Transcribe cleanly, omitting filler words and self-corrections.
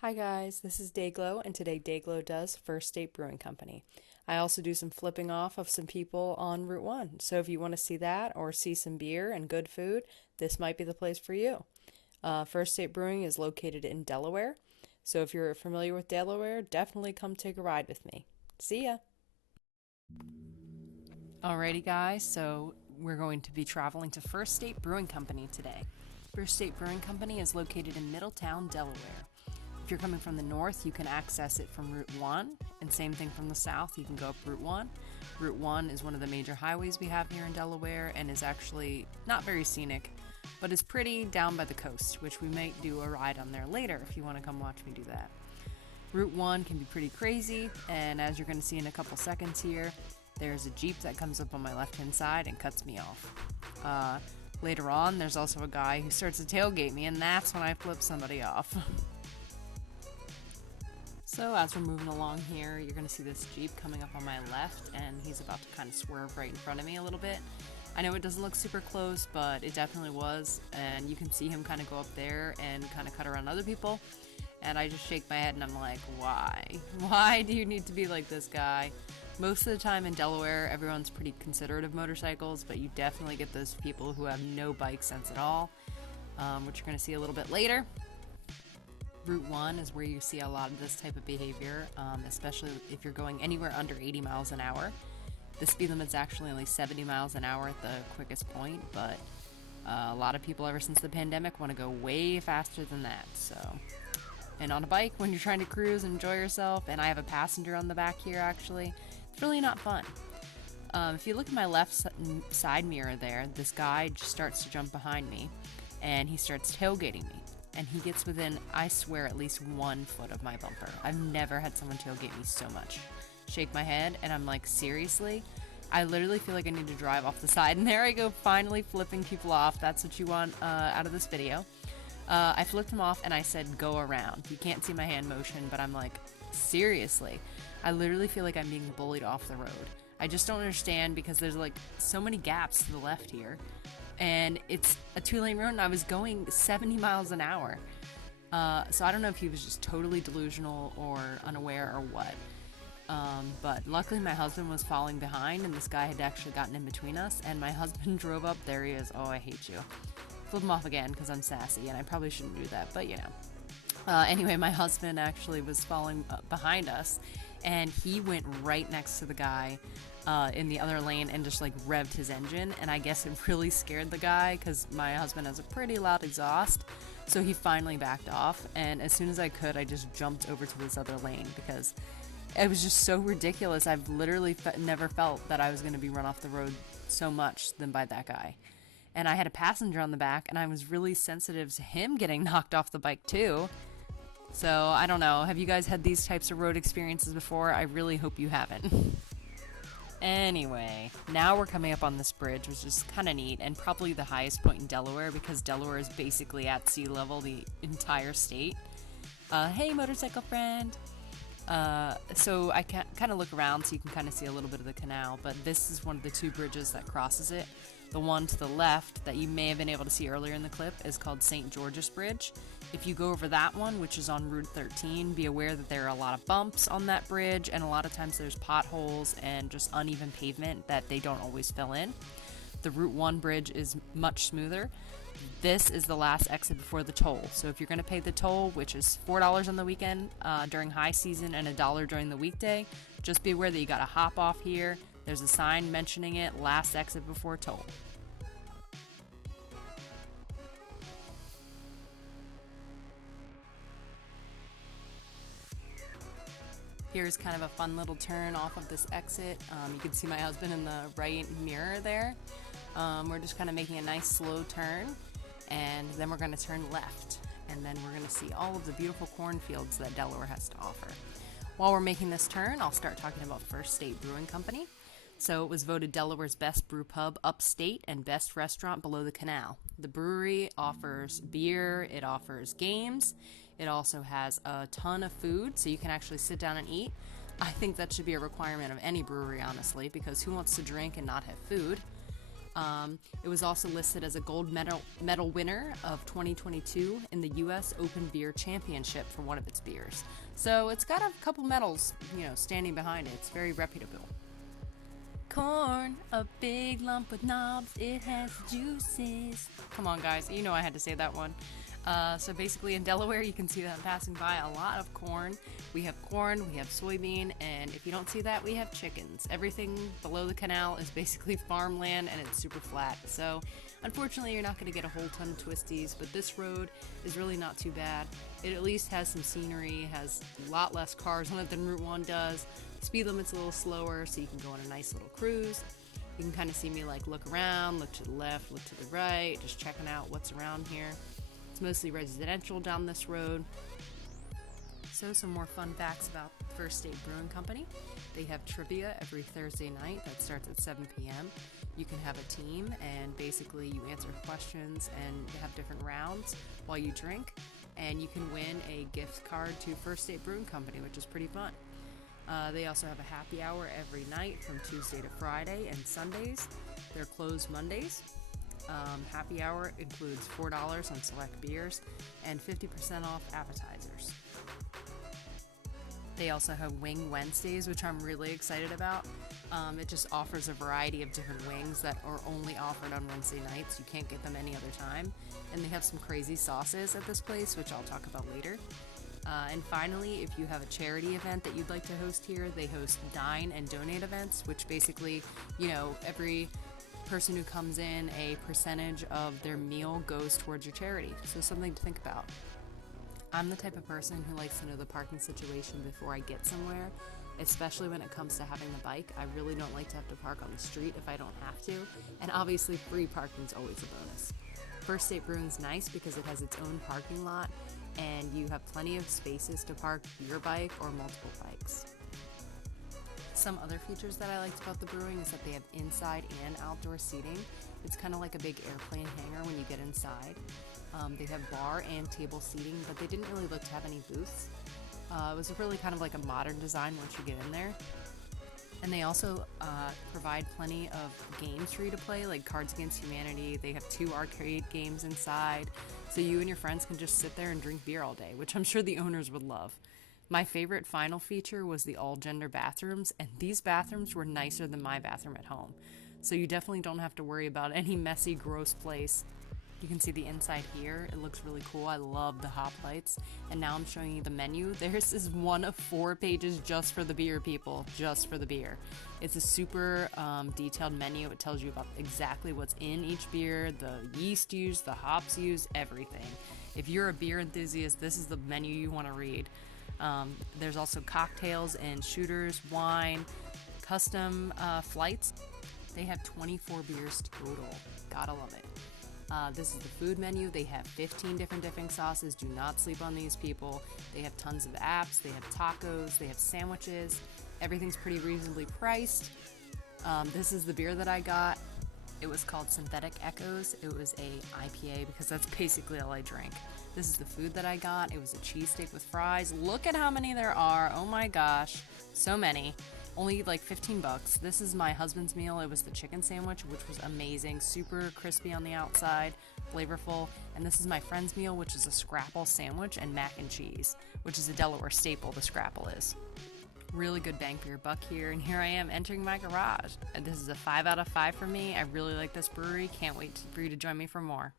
Hi guys, this is DayGlow, and today DayGlow does First State Brewing Company. I also do some flipping off of some people on Route 1, so if you want to see that or see some beer and good food, this might be the place for you. First State Brewing is located in Delaware, so if you're familiar with Delaware, definitely come take a ride with me. See ya! Alrighty guys, so we're going to be traveling to First State Brewing Company today. First State Brewing Company is located in Middletown, Delaware. If you're coming from the north, you can access it from Route 1, and same thing from the south, you can go up Route 1. Route 1 is one of the major highways we have here in Delaware and is actually not very scenic, but is pretty down by the coast, which we might do a ride on there later if you want to come watch me do that. Route 1 can be pretty crazy, and as you're going to see in a couple seconds here, there's a Jeep that comes up on my left-hand side and cuts me off. Later on, there's also a guy who starts to tailgate me, and that's when I flip somebody off. So as we're moving along here, you're going to see this Jeep coming up on my left, and he's about to kind of swerve right in front of me a little bit. I know it doesn't look super close, but it definitely was, and you can see him kind of go up there and kind of cut around other people. And I just shake my head and I'm like, why? Why do you need to be like this guy? Most of the time in Delaware, everyone's pretty considerate of motorcycles, but you definitely get those people who have no bike sense at all, which you're going to see a little bit later. Route 1 is where you see a lot of this type of behavior, especially if you're going anywhere under 80 miles an hour. The speed limit's actually only 70 miles an hour at the quickest point, but a lot of people ever since the pandemic want to go way faster than that. And on a bike, when you're trying to cruise and enjoy yourself, and I have a passenger on the back here actually, it's really not fun. If you look at my left side mirror there, this guy just starts to jump behind me, and he starts tailgating me. And he gets within, I swear, at least 1 foot of my bumper. I've never had someone tailgate me so much. Shake my head, and I'm like, seriously? I literally feel like I need to drive off the side. And there I go, finally flipping people off. That's what you want out of this video. I flipped him off, and I said, go around. You can't see my hand motion, but I'm like, seriously? I literally feel like I'm being bullied off the road. I just don't understand because there's like so many gaps to the left here. And it's a 2-lane road, and I was going 70 miles an hour. So I don't know if he was just totally delusional or unaware or what. But luckily my husband was falling behind, and this guy had actually gotten in between us, and my husband drove up. There he is. Oh, I hate you. Flip him off again because I'm sassy, and I probably shouldn't do that, but you know. Anyway, my husband actually was falling behind us, and he went right next to the guy in the other lane and just like revved his engine, and I guess it really scared the guy because my husband has a pretty loud exhaust, so he finally backed off, and as soon as I could, I just jumped over to this other lane because it was just so ridiculous. I've literally never felt that I was going to be run off the road so much than by that guy. And I had a passenger on the back, and I was really sensitive to him getting knocked off the bike too. So I don't know, have you guys had these types of road experiences before? I really hope you haven't. Anyway, now we're coming up on this bridge, which is kind of neat, and probably the highest point in Delaware because Delaware is basically at sea level the entire state. Hey, motorcycle friend! So I kind of look around so you can kind of see a little bit of the canal, but this is one of the 2 bridges that crosses it. The one to the left that you may have been able to see earlier in the clip is called St. George's Bridge. If you go over that one, which is on Route 13, be aware that there are a lot of bumps on that bridge, and a lot of times there's potholes and just uneven pavement that they don't always fill in. The Route 1 bridge is much smoother. This is the last exit before the toll. So if you're going to pay the toll, which is $4 on the weekend during high season and $1 during the weekday, just be aware that you got to hop off here. There's a sign mentioning it, last exit before toll. Here's kind of a fun little turn off of this exit. You can see my husband in the right mirror there. We're just kind of making a nice slow turn, and then we're going to turn left, and then we're going to see all of the beautiful cornfields that Delaware has to offer. While we're making this turn, I'll start talking about First State Brewing Company. So it was voted Delaware's best brew pub upstate and best restaurant below the canal. The brewery offers beer, it offers games, it also has a ton of food, so you can actually sit down and eat. I think that should be a requirement of any brewery, honestly, because who wants to drink and not have food? It was also listed as a gold medal winner of 2022 in the U.S. Open Beer Championship for one of its beers. So it's got a couple medals, standing behind it. It's very reputable. Corn, a big lump with knobs, it has juices. Come on, guys, you know I had to say that one. So basically in Delaware, you can see that I'm passing by a lot of corn. We have soybean, and if you don't see that, we have chickens. Everything below the canal is basically farmland, and it's super flat. So unfortunately, you're not going to get a whole ton of twisties, but this road is really not too bad. It at least has some scenery, has a lot less cars on it than Route 1 does. Speed limit's a little slower, so you can go on a nice little cruise. You can kind of see me look around, look to the left, look to the right, just checking out what's around here. It's mostly residential down this road. So some more fun facts about First State Brewing Company. They have trivia every Thursday night that starts at 7 p.m. You can have a team, and basically you answer questions and have different rounds while you drink, and you can win a gift card to First State Brewing Company, which is pretty fun. They also have a happy hour every night from Tuesday to Friday and Sundays. They're closed Mondays. Happy hour includes $4 on select beers and 50% off appetizers. They also have Wing Wednesdays, which I'm really excited about. It just offers a variety of different wings that are only offered on Wednesday nights. You can't get them any other time. And they have some crazy sauces at this place, which I'll talk about later. And finally, if you have a charity event that you'd like to host here, they host dine and donate events, which basically, every person who comes in, a percentage of their meal goes towards your charity. So something to think about. I'm the type of person who likes to know the parking situation before I get somewhere, especially when it comes to having the bike. I really don't like to have to park on the street if I don't have to, and obviously free parking is always a bonus. First State Brewing's nice because it has its own parking lot, and you have plenty of spaces to park your bike or multiple bikes. Some other features that I liked about the brewing is that they have inside and outdoor seating. It's kind of like a big airplane hangar when you get inside. They have bar and table seating, but they didn't really look to have any booths. It was really kind of like a modern design once you get in there. And they also provide plenty of games for you to play, like Cards Against Humanity. They have 2 arcade games inside, so you and your friends can just sit there and drink beer all day, which I'm sure the owners would love. My favorite final feature was the all-gender bathrooms, and these bathrooms were nicer than my bathroom at home. So you definitely don't have to worry about any messy, gross place. You can see the inside here. It looks really cool. I love the hop lights. And now I'm showing you the menu. This is one of 4 pages just for the beer, people. Just for the beer. It's a super detailed menu. It tells you about exactly what's in each beer, the yeast used, the hops used, everything. If you're a beer enthusiast, this is the menu you want to read. There's also cocktails and shooters, wine, custom flights. They have 24 beers total. Gotta love it. This is the food menu. They have 15 different dipping sauces. Do not sleep on these people. They have tons of apps. They have tacos. They have sandwiches. Everything's pretty reasonably priced. This is the beer that I got. It was called Synthetic Echoes. It was a IPA because that's basically all I drank. This is the food that I got. It was a cheesesteak with fries. Look at how many there are. Oh my gosh. So many. Only like $15. This is my husband's meal. It was the chicken sandwich, which was amazing. Super crispy on the outside, flavorful. And this is my friend's meal, which is a scrapple sandwich and mac and cheese, which is a Delaware staple, the scrapple is. Really good bang for your buck here. And here I am entering my garage. And this is a 5 out of 5 for me. I really like this brewery. Can't wait for you to join me for more.